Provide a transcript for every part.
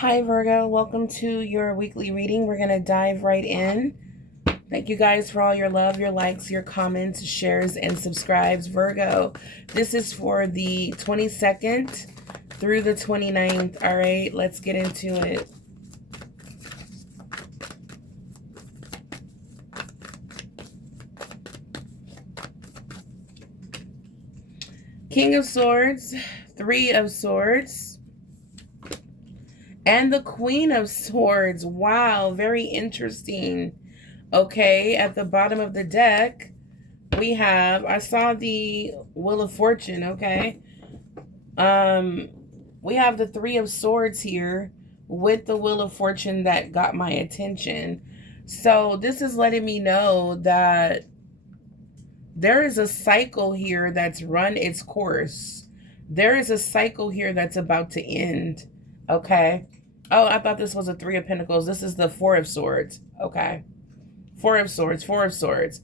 Hi Virgo, welcome to your weekly reading. We're going to dive right in. Thank you guys for all your love, your likes, your comments, shares, and subscribes. Virgo, this is for the 22nd through the 29th. All right, let's get into it. King of Swords, Three of Swords, and the Queen of Swords. Wow, very interesting. Okay, at the bottom of the deck, we have, I saw the Wheel of Fortune, okay? We have the Three of Swords here with the Wheel of Fortune that got my attention. So this is letting me know that there is a cycle here that's run its course. There is a cycle here that's about to end, okay? Oh, I thought this was a Three of Pentacles. This is the Four of Swords, okay? Four of Swords, Four of Swords.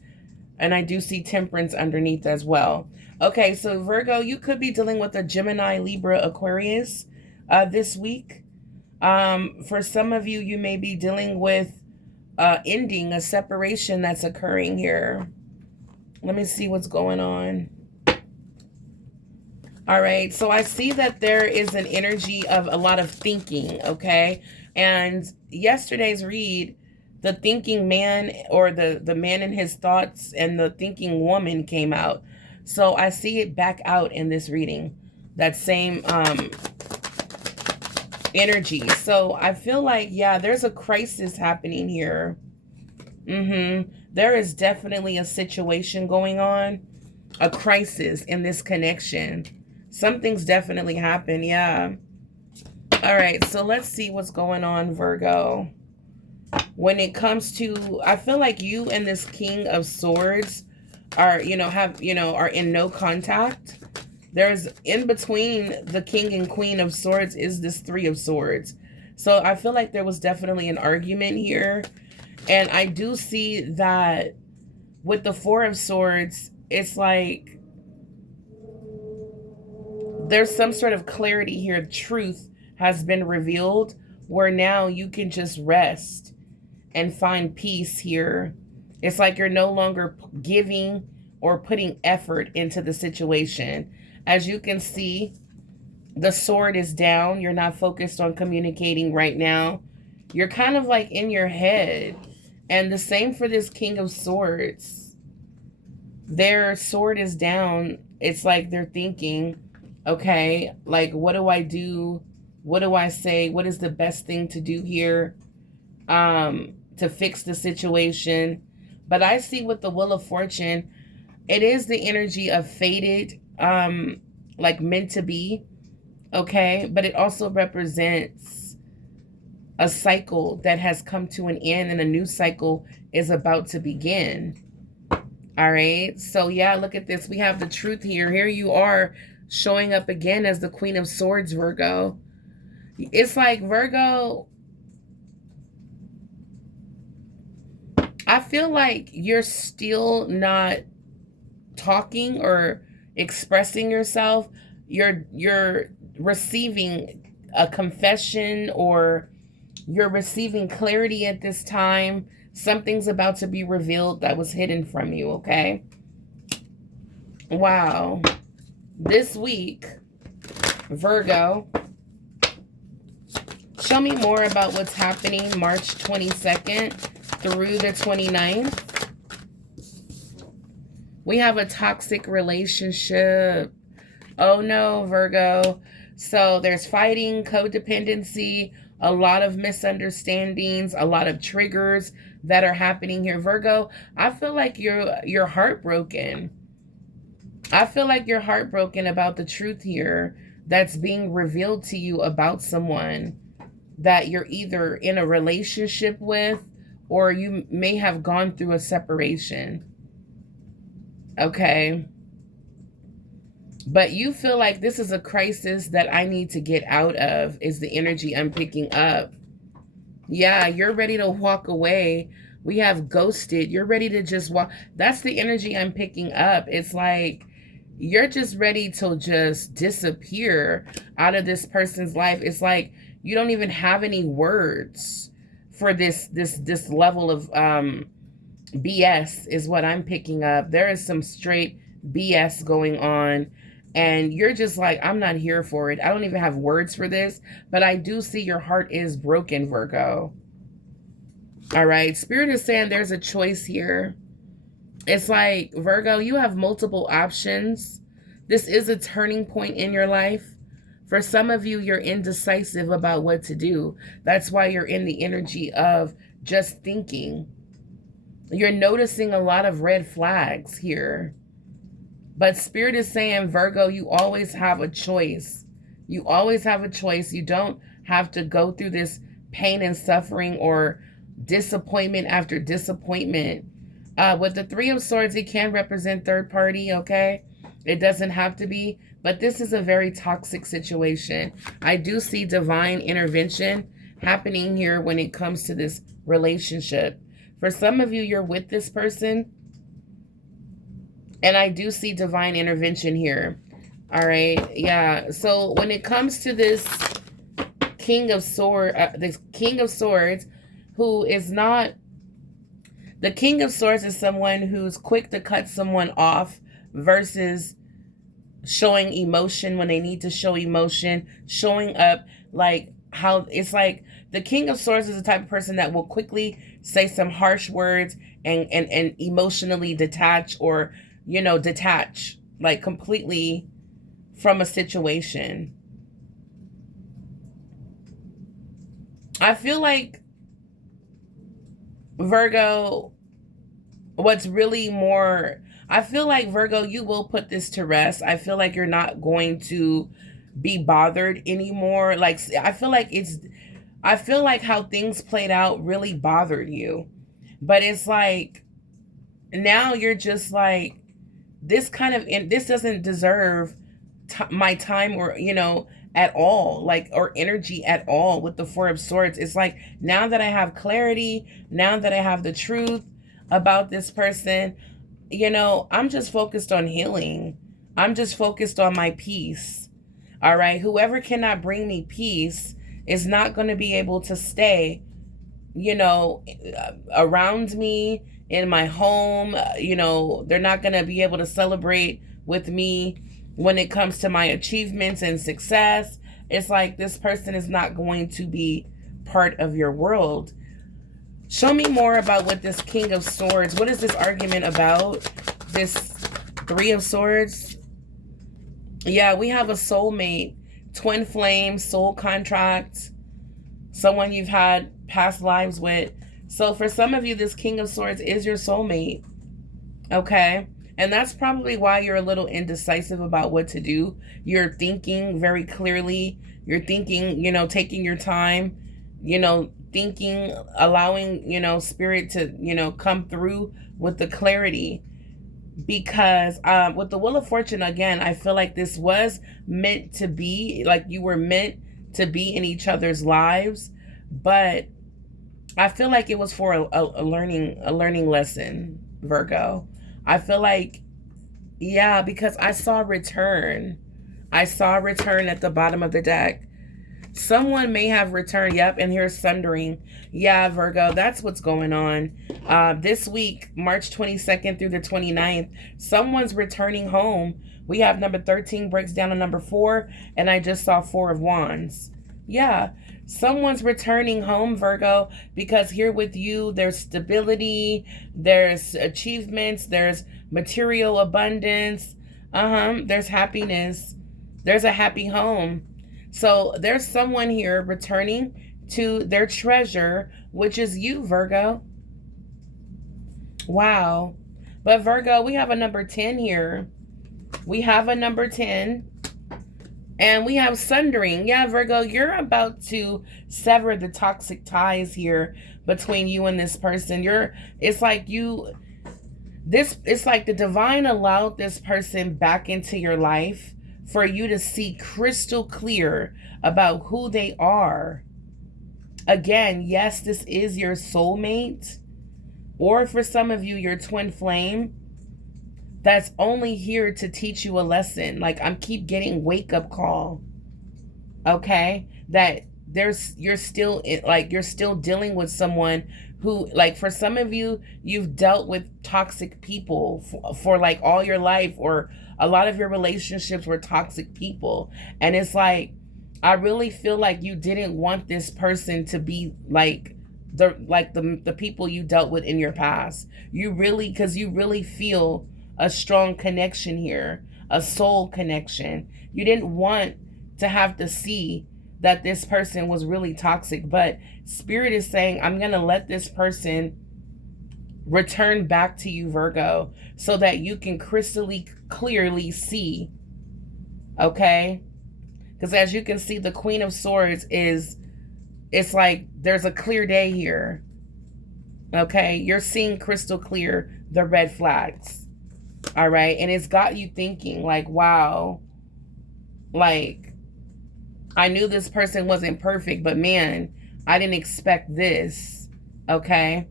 And I do see Temperance underneath as well. Okay, so Virgo, you could be dealing with a Gemini, Libra, Aquarius this week. For some of you, you may be dealing with ending, a separation that's occurring here. Let me see what's going on. All right, so I see that there is an energy of a lot of thinking, okay? And yesterday's read, the thinking man, or the man in his thoughts, and the thinking woman came out. So I see it back out in this reading, that same energy. So I feel like, yeah, there's a crisis happening here. There is definitely a situation going on, a crisis in this connection. Something's definitely happened, yeah. All right, so let's see what's going on, Virgo. When it comes to, I feel like you and this King of Swords are, are in no contact. There's in between the King and Queen of Swords is this Three of Swords. So I feel like there was definitely an argument here. And I do see that with the Four of Swords, it's like there's some sort of clarity here. Truth has been revealed where now you can just rest and find peace here. It's like you're no longer giving or putting effort into the situation. As you can see, the sword is down. You're not focused on communicating right now. You're kind of like in your head. And the same for this King of Swords. Their sword is down. It's like they're thinking, okay, like, what do I do? What do I say? What is the best thing to do here to fix the situation? But I see with the Wheel of Fortune, it is the energy of fated, like meant to be, okay? But it also represents a cycle that has come to an end and a new cycle is about to begin. All right, so yeah, look at this. We have the Truth here. Here you are showing up again as the Queen of Swords, Virgo. It's like, Virgo, I feel like you're still not talking or expressing yourself. You're receiving a confession, or you're receiving clarity at this time. Something's about to be revealed that was hidden from you, okay? Wow. This week, Virgo, show me more about what's happening March 22nd through the 29th. We have a toxic relationship. Oh no, Virgo. So there's fighting, codependency, a lot of misunderstandings, a lot of triggers that are happening here. Virgo, I feel like you're heartbroken. I feel like you're heartbroken about the truth here that's being revealed to you about someone that you're either in a relationship with, or you may have gone through a separation. Okay. But you feel like this is a crisis that I need to get out of, is the energy I'm picking up. Yeah, you're ready to walk away. We have ghosted. You're ready to just walk. That's the energy I'm picking up. It's like you're just ready to just disappear out of this person's life. It's like You don't even have any words for this level of BS is what I'm picking up. There is some straight BS going on, and you're just like, I'm not here for it. I don't even have words for this, but I do see your heart is broken, Virgo. All right. Spirit is saying there's a choice here. It's like, Virgo, you have multiple options. This is a turning point in your life. For some of you, you're indecisive about what to do. That's why you're in the energy of just thinking. You're noticing a lot of red flags here. But Spirit is saying, Virgo, you always have a choice. You always have a choice. You don't have to go through this pain and suffering or disappointment after disappointment. With the Three of Swords, it can represent third party, okay? It doesn't have to be, but this is a very toxic situation. I do see divine intervention happening here when it comes to this relationship. For some of you, you're with this person, and I do see divine intervention here. All right, yeah. So when it comes to this King of Swords, who is not... The King of Swords is someone who's quick to cut someone off versus showing emotion when they need to show emotion, showing up like how it's like the King of Swords is the type of person that will quickly say some harsh words and emotionally detach or, you know, detach like completely from a situation. I feel like Virgo, what's really more, I feel like Virgo, you will put this to rest. I feel like you're not going to be bothered anymore. Like, I feel like how things played out really bothered you. But it's like, now you're just like, this doesn't deserve my time or, you know, at all, like, or energy at all with the Four of Swords. It's like, now that I have clarity, now that I have the truth about this person, you know, I'm just focused on healing. I'm just focused on my peace. All right. Whoever cannot bring me peace is not going to be able to stay, you know, around me, in my home. You know, they're not going to be able to celebrate with me when it comes to my achievements and success. It's like this person is not going to be part of your world. Show me more about what this King of Swords, what is this argument about? This Three of Swords? Yeah, we have a soulmate, twin flame, soul contract, someone you've had past lives with. So for some of you, this King of Swords is your soulmate, okay? And that's probably why you're a little indecisive about what to do. You're thinking very clearly. You're thinking, you know, taking your time, you know, thinking, allowing, you know, spirit to, you know, come through with the clarity. Because with the Wheel of Fortune, again, I feel like this was meant to be, like you were meant to be in each other's lives. But I feel like it was for a learning lesson, Virgo. I feel like, yeah, because I saw return. I saw return at the bottom of the deck. Someone may have returned. Yep, and here's sundering. Yeah, Virgo, that's what's going on. This week, March 22nd through the 29th, someone's returning home. We have number 13 breaks down to number 4, and I just saw 4 of Wands. Yeah, someone's returning home, Virgo, because here with you, there's stability, there's achievements, there's material abundance, there's happiness, there's a happy home. So there's someone here returning to their treasure, which is you, Virgo. Wow. But Virgo, we have a number 10 here. We have a number 10. And we have sundering. Yeah, Virgo, you're about to sever the toxic ties here between you and this person. It's like the divine allowed this person back into your life for you to see crystal clear about who they are. Again, yes, this is your soulmate, or for some of you, your twin flame that's only here to teach you a lesson. Like, I'm keep getting wake up call. Okay? That you're still like, you're still dealing with someone who, like, for some of you, you've dealt with toxic people for like all your life, or a lot of your relationships were toxic people. And it's like, I really feel like you didn't want this person to be like the people you dealt with in your past. You really, because you really feel a strong connection here, a soul connection. You didn't want to have to see that this person was really toxic, but Spirit is saying, I'm going to let this person return back to you, Virgo, so that you can crystally clearly see, okay? Because as you can see, the Queen of Swords is, it's like there's a clear day here, okay? You're seeing crystal clear the red flags, all right? And it's got you thinking like, wow, like, I knew this person wasn't perfect, but man, I didn't expect this, okay?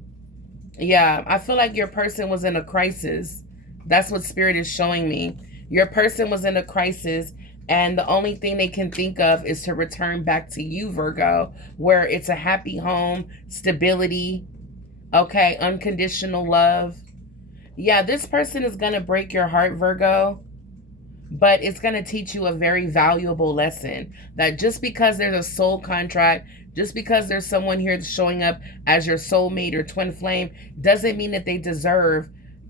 Yeah, I feel like your person was in a crisis. That's what Spirit is showing me. Your person was in a crisis, and the only thing they can think of is to return back to you, Virgo, where it's a happy home, stability, okay, unconditional love. Yeah, this person is going to break your heart, Virgo, but it's going to teach you a very valuable lesson, that just because there's a soul contract, just because there's someone here showing up as your soulmate or twin flame, doesn't mean that they deserve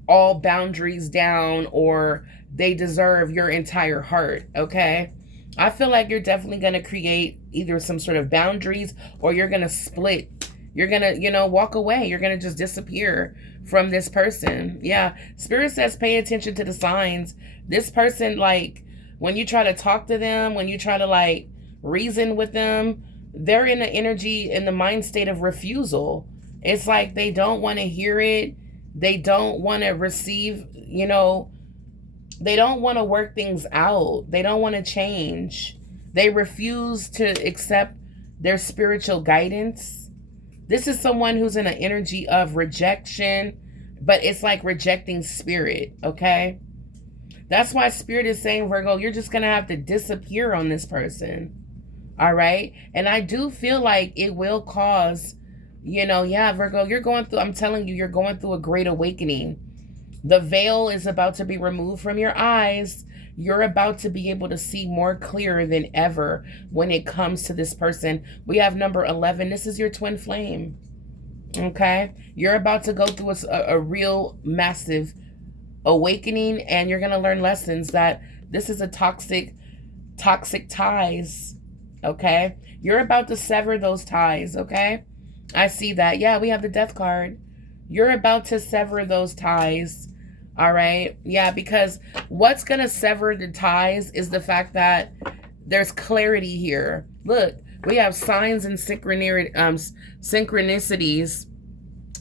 all boundaries down, or they deserve your entire heart, okay? I feel like you're definitely going to create either some sort of boundaries, or you're going to split. You're going to, you know, walk away. You're going to just disappear from this person. Yeah. Spirit says pay attention to the signs. This person, like, when you try to talk to them, when you try to, like, reason with them, they're in the energy, in the mind state of refusal. It's like they don't want to hear it. They don't want to receive, you know, they don't want to work things out. They don't want to change. They refuse to accept their spiritual guidance. This is someone who's in an energy of rejection, but it's like rejecting spirit, okay? That's why Spirit is saying, Virgo, you're just going to have to disappear on this person, all right? And I do feel like it will cause, you know, yeah, Virgo, you're going through, I'm telling you, you're going through a great awakening. The veil is about to be removed from your eyes. You're about to be able to see more clearer than ever when it comes to this person. We have number 11. This is your twin flame, okay? You're about to go through a real massive awakening, and you're going to learn lessons that this is a toxic ties, okay? You're about to sever those ties, okay? I see that. Yeah, we have the Death card. You're about to sever those ties. All right. Yeah, because what's going to sever the ties is the fact that there's clarity here. Look, we have signs and synchronicities,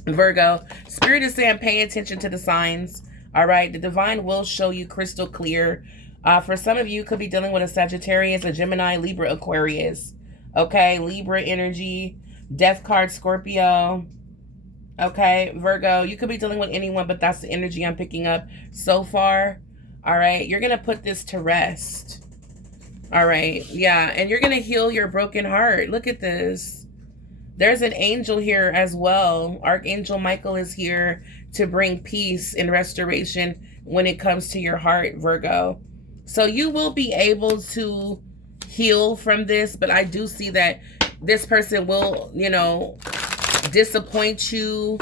Virgo. Spirit is saying pay attention to the signs. All right. The divine will show you crystal clear. For some of you, could be dealing with a Sagittarius, a Gemini, Libra, Aquarius. Okay. Libra energy, Death card, Scorpio. Okay, Virgo, you could be dealing with anyone, but that's the energy I'm picking up so far. All right, you're going to put this to rest. All right, yeah, and you're going to heal your broken heart. Look at this. There's an angel here as well. Archangel Michael is here to bring peace and restoration when it comes to your heart, Virgo. So you will be able to heal from this, but I do see that this person will, you know, disappoint you,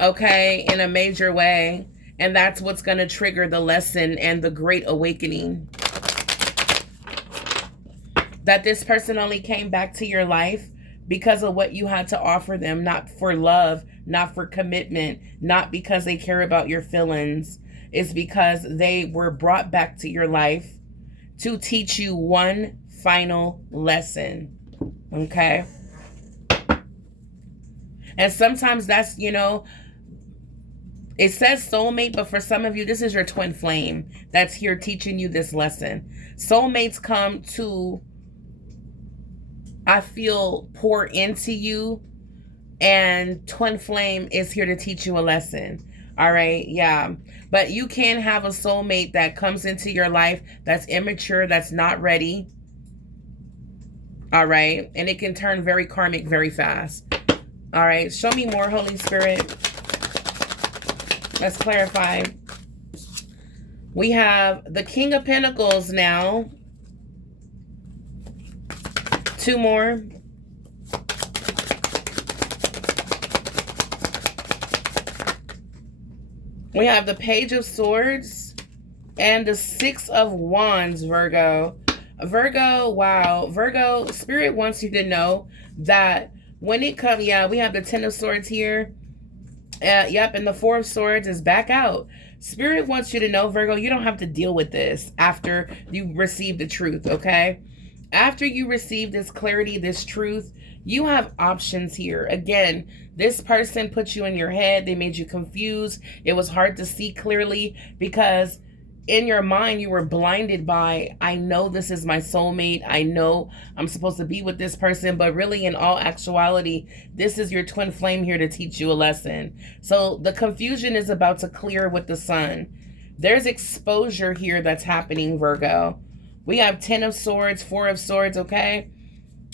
okay, in a major way. And that's what's going to trigger the lesson and the great awakening. That this person only came back to your life because of what you had to offer them, not for love, not for commitment, not because they care about your feelings. It's because they were brought back to your life to teach you one final lesson, okay? And sometimes that's, you know, it says soulmate, but for some of you, this is your twin flame that's here teaching you this lesson. Soulmates come to, I feel, pour into you, and twin flame is here to teach you a lesson. All right, yeah. But you can have a soulmate that comes into your life that's immature, that's not ready. All right. And it can turn very karmic very fast. All right. Show me more, Holy Spirit. Let's clarify. We have the King of Pentacles now. 2 more. We have the Page of Swords and the 6 of Wands, Virgo. Virgo, wow. Virgo, Spirit wants you to know that when it comes, yeah, we have the 10 of Swords here. Yep, and the 4 of Swords is back out. Spirit wants you to know, Virgo, you don't have to deal with this after you receive the truth, okay? After you receive this clarity, this truth, you have options here. Again, this person put you in your head. They made you confused. It was hard to see clearly because in your mind, you were blinded by, I know this is my soulmate. I know I'm supposed to be with this person, but really in all actuality, this is your twin flame here to teach you a lesson. So the confusion is about to clear with the sun. There's exposure here that's happening, Virgo. We have 10 of Swords, 4 of Swords, okay?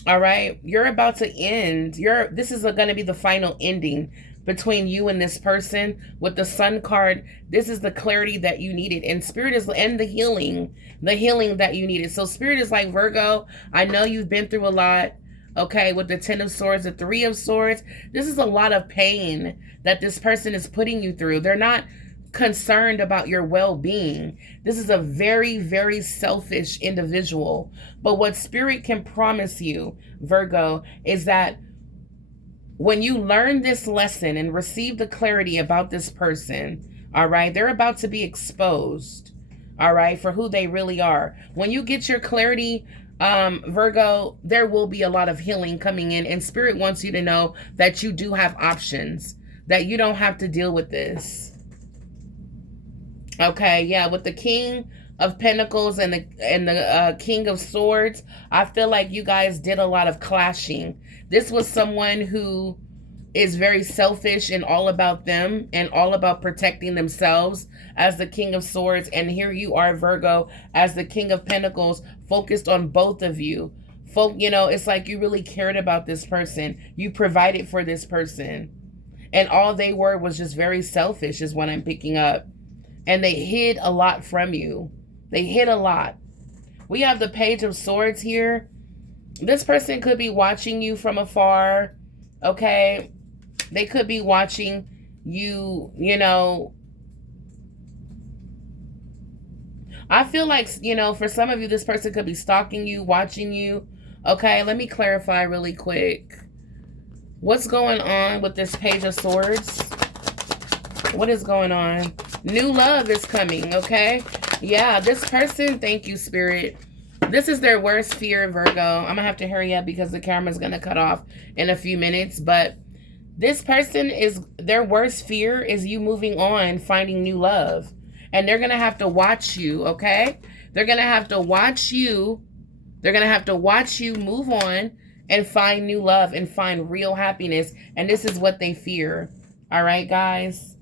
All right, you're about to end. This is going to be the final ending between you and this person. With the Sun card, this is the clarity that you needed. And Spirit is, and the healing that you needed. So Spirit is like, Virgo, I know you've been through a lot. Okay, with the 10 of Swords, the 3 of Swords, this is a lot of pain that this person is putting you through. They're not concerned about your well-being. This is a very, very selfish individual. But what Spirit can promise you, Virgo, is that when you learn this lesson and receive the clarity about this person, all right, they're about to be exposed, all right, for who they really are. When you get your clarity, Virgo, there will be a lot of healing coming in, and Spirit wants you to know that you do have options, that you don't have to deal with this. Okay, yeah, with the King of Pentacles and the King of Swords, I feel like you guys did a lot of clashing. This was someone who is very selfish and all about them and all about protecting themselves as the King of Swords. And here you are, Virgo, as the King of Pentacles, focused on both of you. You know, it's like you really cared about this person. You provided for this person. And all they were was just very selfish is what I'm picking up. And they hid a lot from you. They hid a lot. We have the Page of Swords here. This person could be watching you from afar, okay? They could be watching you, you know. I feel like, you know, for some of you, this person could be stalking you, watching you. Okay, let me clarify really quick. What's going on with this Page of Swords? What is going on? New love is coming, okay? Yeah, this person, thank you, Spirit. This is their worst fear, Virgo. I'm going to have to hurry up because the camera's going to cut off in a few minutes. But this person is, their worst fear is you moving on, finding new love. And they're going to have to watch you, okay? They're going to have to watch you. They're going to have to watch you move on and find new love and find real happiness. And this is what they fear. All right, guys?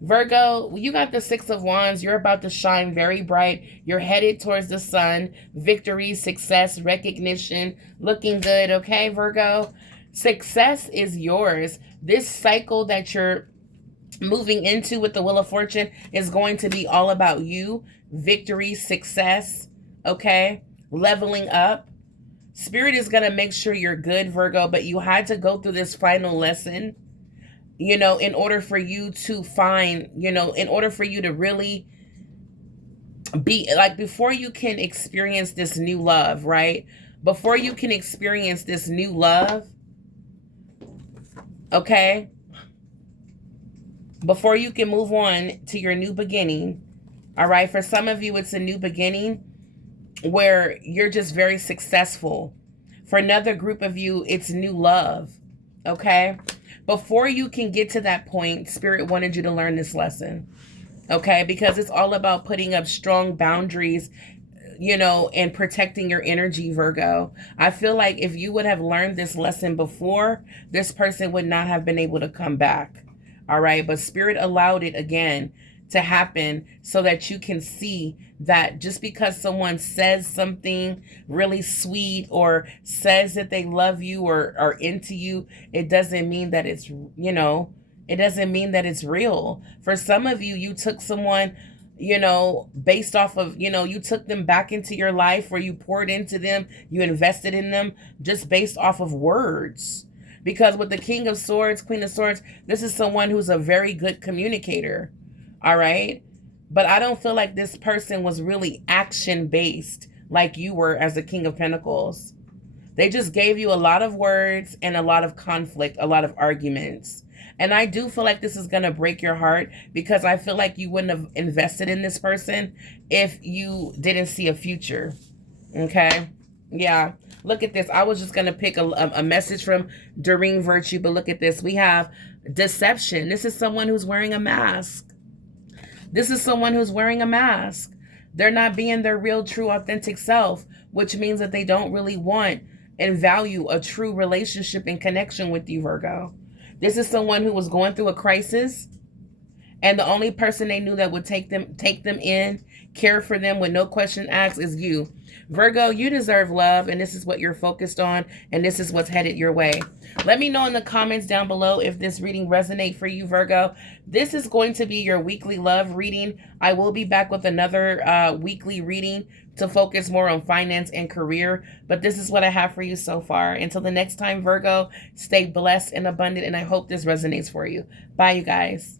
Virgo, you got the 6 of Wands. You're about to shine very bright. You're headed towards the sun. Victory, success, recognition, looking good, okay, Virgo? Success is yours. This cycle that you're moving into with the Wheel of Fortune is going to be all about you. Victory, success, okay? Leveling up. Spirit is going to make sure you're good, Virgo, but you had to go through this final lesson, you know, in order for you to find, you know, in order for you to really be, like, before you can experience this new love, right? Before you can experience this new love, okay? Before you can move on to your new beginning, all right? For some of you, it's a new beginning where you're just very successful. For another group of you, it's new love, okay? Before you can get to that point, Spirit wanted you to learn this lesson, okay? Because it's all about putting up strong boundaries, you know, and protecting your energy, Virgo. I feel like if you would have learned this lesson before, this person would not have been able to come back, all right? But Spirit allowed it again to happen so that you can see that just because someone says something really sweet or says that they love you or are into you, it doesn't mean that it's, it doesn't mean that it's real. For some of you, you took someone, based off of, you took them back into your life, where you poured into them, you invested in them just based off of words. Because with the King of Swords, Queen of Swords, this is someone who's a very good communicator. All right. But I don't feel like this person was really action-based like you were as the King of Pentacles. They just gave you a lot of words and a lot of conflict, a lot of arguments. And I do feel like this is going to break your heart, because I feel like you wouldn't have invested in this person if you didn't see a future. Okay. Yeah. Look at this. I was just going to pick a message from Doreen Virtue, but look at this. We have deception. This is someone who's wearing a mask. This is someone who's wearing a mask. They're not being their real, true, authentic self, which means that they don't really want and value a true relationship and connection with you, Virgo. This is someone who was going through a crisis, and the only person they knew that would take them in, care for them with no question asked, is you. Virgo, you deserve love, and this is what you're focused on, and this is what's headed your way. Let me know in the comments down below if this reading resonates for you, Virgo. This is going to be your weekly love reading. I will be back with another weekly reading to focus more on finance and career, but this is what I have for you so far. Until the next time, Virgo, stay blessed and abundant, and I hope this resonates for you. Bye, you guys.